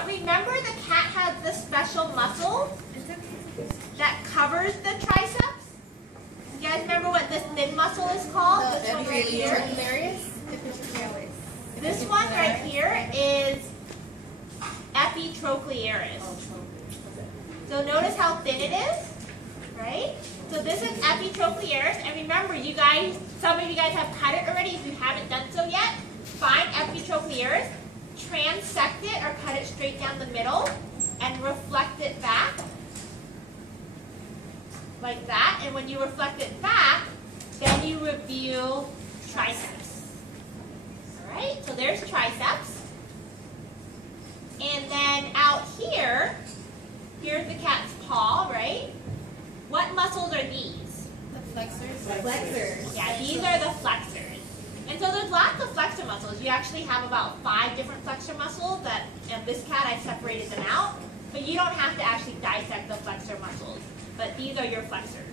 But remember, the cat has this special muscle that covers the triceps. You guys remember what this thin muscle is called? This one right here. This one right here is epitrochlearis. So notice how thin it is, right? So this is epitrochlearis, and remember, you guys, some of you guys have cut it already. If you haven't done so yet, find epitrochlearis, transect it or cut it straight down the middle, and reflect it back, like that. And when you reflect it back, then you reveal triceps. All right, so there's triceps. And then out here, here's the cat's paw, right? What muscles are these? The flexors. Flexors. Yeah, these are the flexors. And so there's lots of flexor muscles. You actually have about 5 different flexor muscles that, in this cat, I separated them out. But you don't have to actually dissect the flexor muscles. But these are your flexors.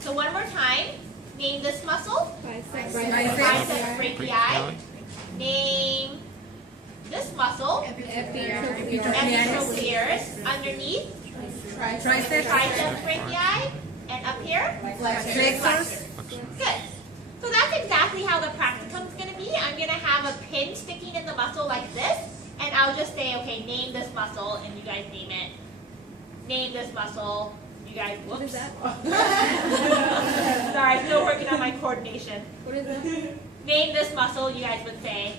So one more time, name this muscle. Biceps brachii. Name this muscle. Epitrochlearis. Underneath. Triceps brachii. And up here? Flexors. Good. So that's exactly how the practicum is going to be. I'm going to have a pin sticking in the muscle like this. And I'll just say, okay, name this muscle. And you guys name it. Name this muscle. You guys, whoops. What is that? Sorry, still working on my coordination. What is that? Name this muscle, you guys would say.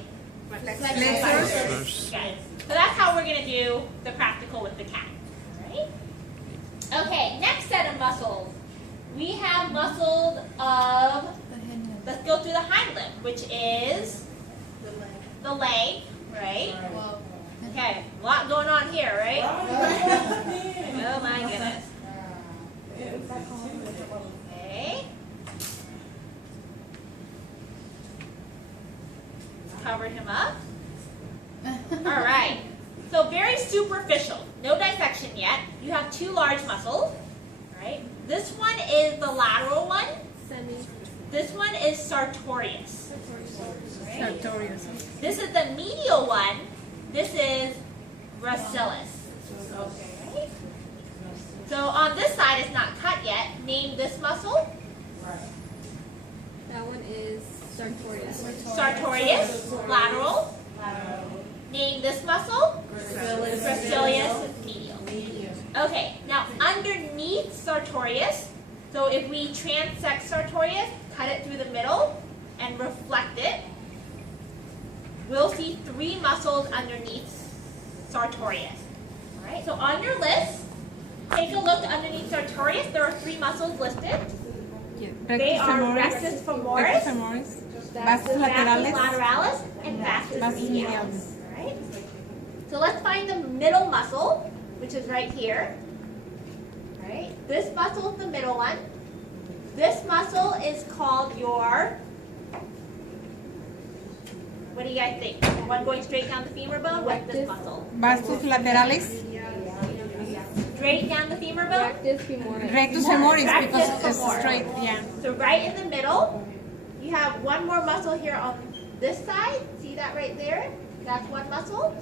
Flexors. Guys. So that's how we're going to do the practical with the cat. All right? Okay, next set of muscles. We have muscles of, let's go through the hind limb, which is the leg, right? Okay, a lot going on here, right? Oh my goodness. Okay. Covered him up. All right. So very superficial. No dissection yet. You have 2 large muscles. Right? This one is the lateral one. This one is sartorius. Right? Sartorius. This is the medial one. This is gracilis. Okay. So on this side, it's not cut yet. Name this muscle. That one is sartorius. Sartorius, lateral. Name this muscle. Gracilis, medial. Okay, now underneath sartorius, so if we transect sartorius, cut it through the middle, and reflect it, we'll see 3 muscles underneath sartorius. All right, so on your list, take a look underneath sartorius. There are 3 muscles listed. They are rectus femoris, vastus lateralis, and vastus medialis. All right. So let's find the middle muscle, which is right here. All right. This muscle is the middle one. This muscle is called your. What do you guys think? The one going straight down the femur bone. What's this muscle? Vastus lateralis. Straight down the femur bone? Rectus femoris because it's femoris. straight, yeah. So right in the middle, you have one more muscle here on this side. See that right there? That's one muscle.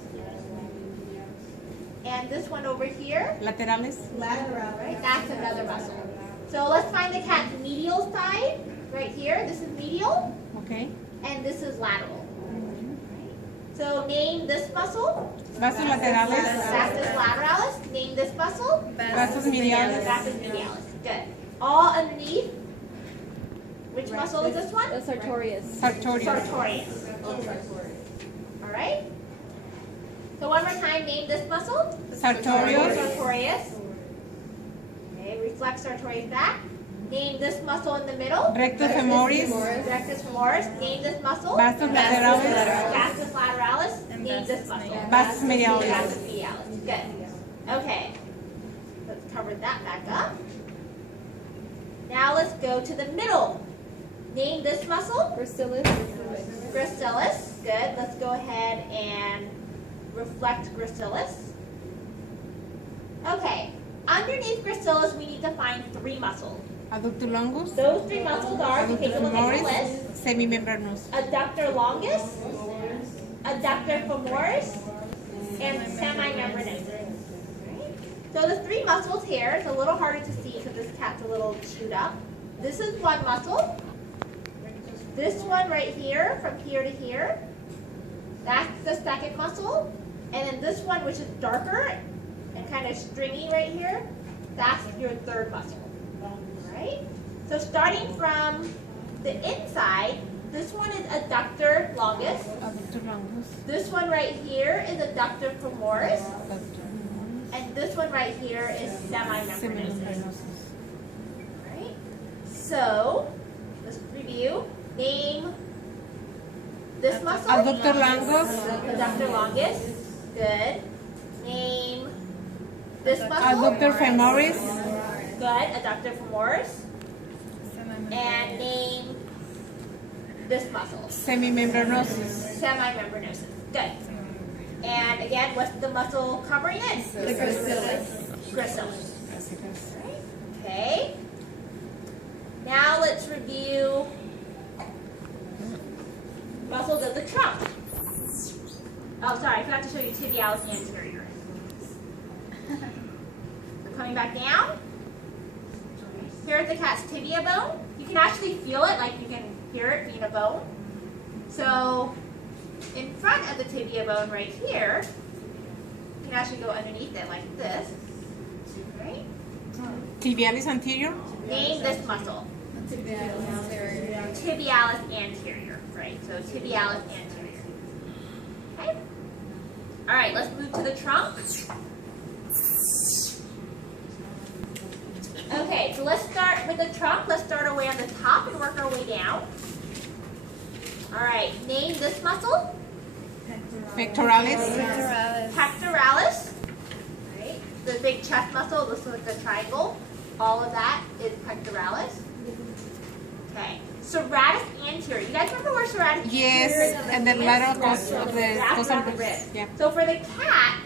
And this one over here, Lateralis. right? That's another muscle. So let's find the cat's medial side. Right here, this is medial, Okay. and this is lateral. So name this muscle. Vastus lateralis. Vastus lateralis. Name this muscle. Vastus medialis. Vastus medialis. Good. All underneath. Which muscle is this one? The sartorius. Sartorius. Sartorius. All right. So one more time, name this muscle. Sartorius. Sartorius. Okay, reflect sartorius back. Name this muscle in the middle. Rectus femoris. Rectus femoris. Name this muscle. Vastus lateralis. Vastus lateralis. Name this muscle. Vastus medialis. Vastus medialis. Good. Okay. Let's cover that back up. Now let's go to the middle. Name this muscle. Gracilis. Gracilis. Good. Let's go ahead and reflect gracilis. Okay. Underneath gracilis, we need to find 3 muscles. Adductor longus. Those 3 muscles are, if you take a look at the list, Semimembranous. adductor longus, adductor femoris, and semimembranous. So the three muscles here, it's a little harder to see because this cat's a little chewed up. This is one muscle. This one right here, from here to here, that's the second muscle. And then this one, which is darker and kind of stringy right here, that's your third muscle. Right? So starting from the inside, this one is adductor longus. Adductor longus. This one right here is adductor femoris. And this one right here is semimembranosus. Semimembranosus. Right? So, let's review. Name this muscle. Adductor longus. Adductor longus. Good. Name this muscle. Adductor femoris. Good. Adductor femoris. And name this muscle. Semimembranosus. Semimembranosus. Good. And again, what's the muscle covering it? The gracilis. Gracilis. Okay. Now let's review muscles of the trunk. Oh, sorry, I forgot to show you tibialis anterior. Coming back down. Here's the cat's tibia bone. You can actually feel it, like you can hear it being a bone. So, in front of the tibia bone right here, you can actually go underneath it like this. Right? Tibialis anterior. Name this muscle. Tibialis anterior. Right, so tibialis anterior. Okay? Alright, let's move to the trunk. Okay, so let's start with the trunk. Let's start our way on the top and work our way down. Alright, name this muscle. Pectoralis. Pectoralis. Right, the big chest muscle, this looks like a triangle. All of that is pectoralis. Okay, serratus anterior. You guys remember where serratus anterior is? Yes, and the lateral cos of the That's around the cosal rib. Yeah. So for the cat,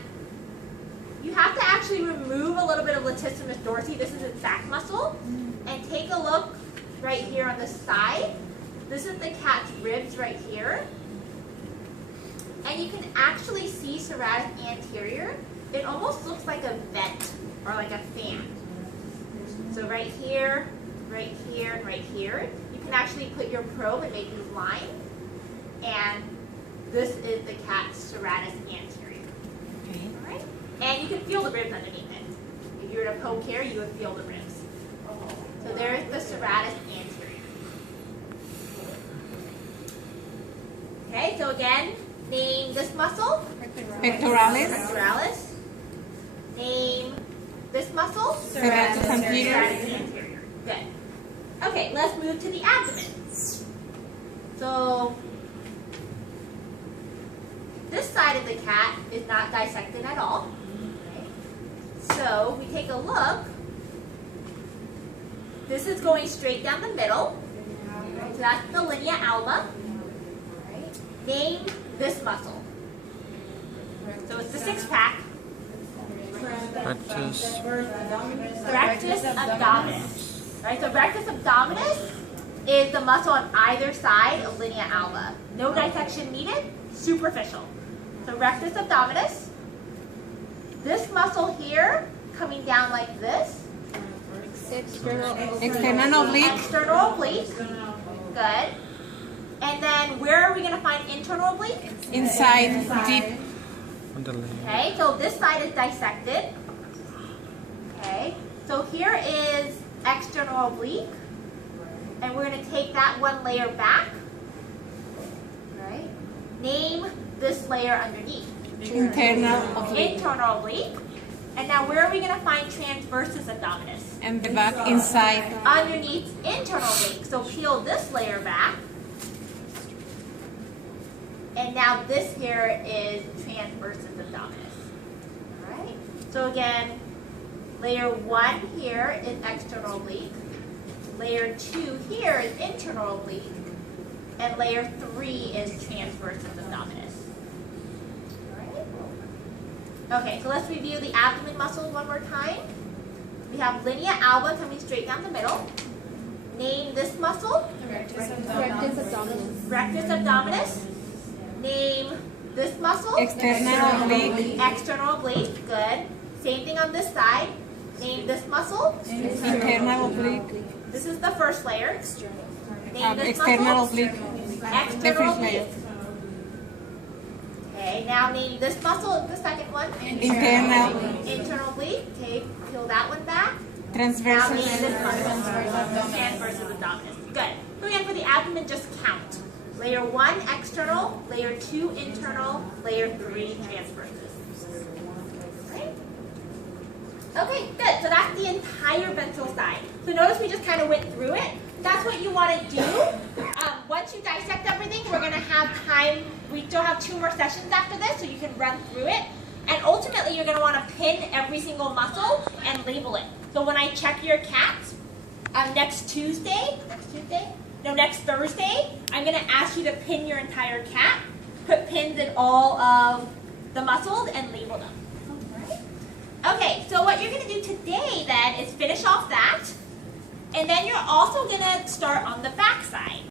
you have to actually remove a little bit of latissimus dorsi. This is its back muscle. And take a look right here on the side. This is the cat's ribs right here. And you can actually see serratus anterior. It almost looks like a vent or like a fan. So right here, and right here, you can actually put your probe and make these lines. And this is the cat's serratus anterior. Okay. All right? And you can feel the ribs underneath it. If you were to poke here, you would feel the ribs. So there's the serratus anterior. Okay, so again, name this muscle. Pectoralis. Pectoralis. Name this muscle. Serratus anterior. Serratus anterior. Good. Okay, let's move to the abdomen. So this side of the cat is not dissected at all. Okay. So we take a look. This is going straight down the middle. So that's the linea alba. Right. Name this muscle. So it's the six-pack. Rectus. Rectus abdominis. Right, so rectus abdominis is the muscle on either side of linea alba. No dissection needed, superficial. So rectus abdominis. This muscle here, coming down like this. External oblique. External oblique. Good. And then where are we going to find internal oblique? Inside, deep. Okay, so this side is dissected. Okay, so here is external oblique. And we're going to take that one layer back. Right? Name this layer underneath. Internal oblique. Internal oblique. And now where are we going to find transversus abdominis? And the back inside. Underneath internal oblique. So peel this layer back. And now this here is transversus abdominis. Alright? So again, layer 1 here is external oblique. Layer 2 here is internal oblique. And layer 3 is transversus abdominis. Alright? Okay, so let's review the abdomen muscles one more time. We have linea alba coming straight down the middle. Name this muscle. Rectus abdominis. Rectus abdominis. Name this muscle. External oblique. External oblique. Good. Same thing on this side. Name this muscle. internal oblique, This is the first layer. Name this external muscle. oblique, External the first oblique. layer, Okay, now name this muscle, the second one. internal, Internal oblique. Okay, peel that one back. Now transverse, name this muscle. Transverse abdominis. Good. So again, for the abdomen, just count. Layer 1, external. Layer 2, internal. Layer 3, transverses. Right? Okay, good. So that's the entire ventral side. So notice we just kind of went through it. That's what you want to do. Once you dissect everything, we're going to have time. We still have 2 more sessions after this, so you can run through it. And ultimately, you're going to want to pin every single muscle and label it. So when I check your cat next Thursday, I'm going to ask you to pin your entire cat, put pins in all of the muscles, and label them. Okay, so what you're going to do today then is finish off that, and then you're also going to start on the back side.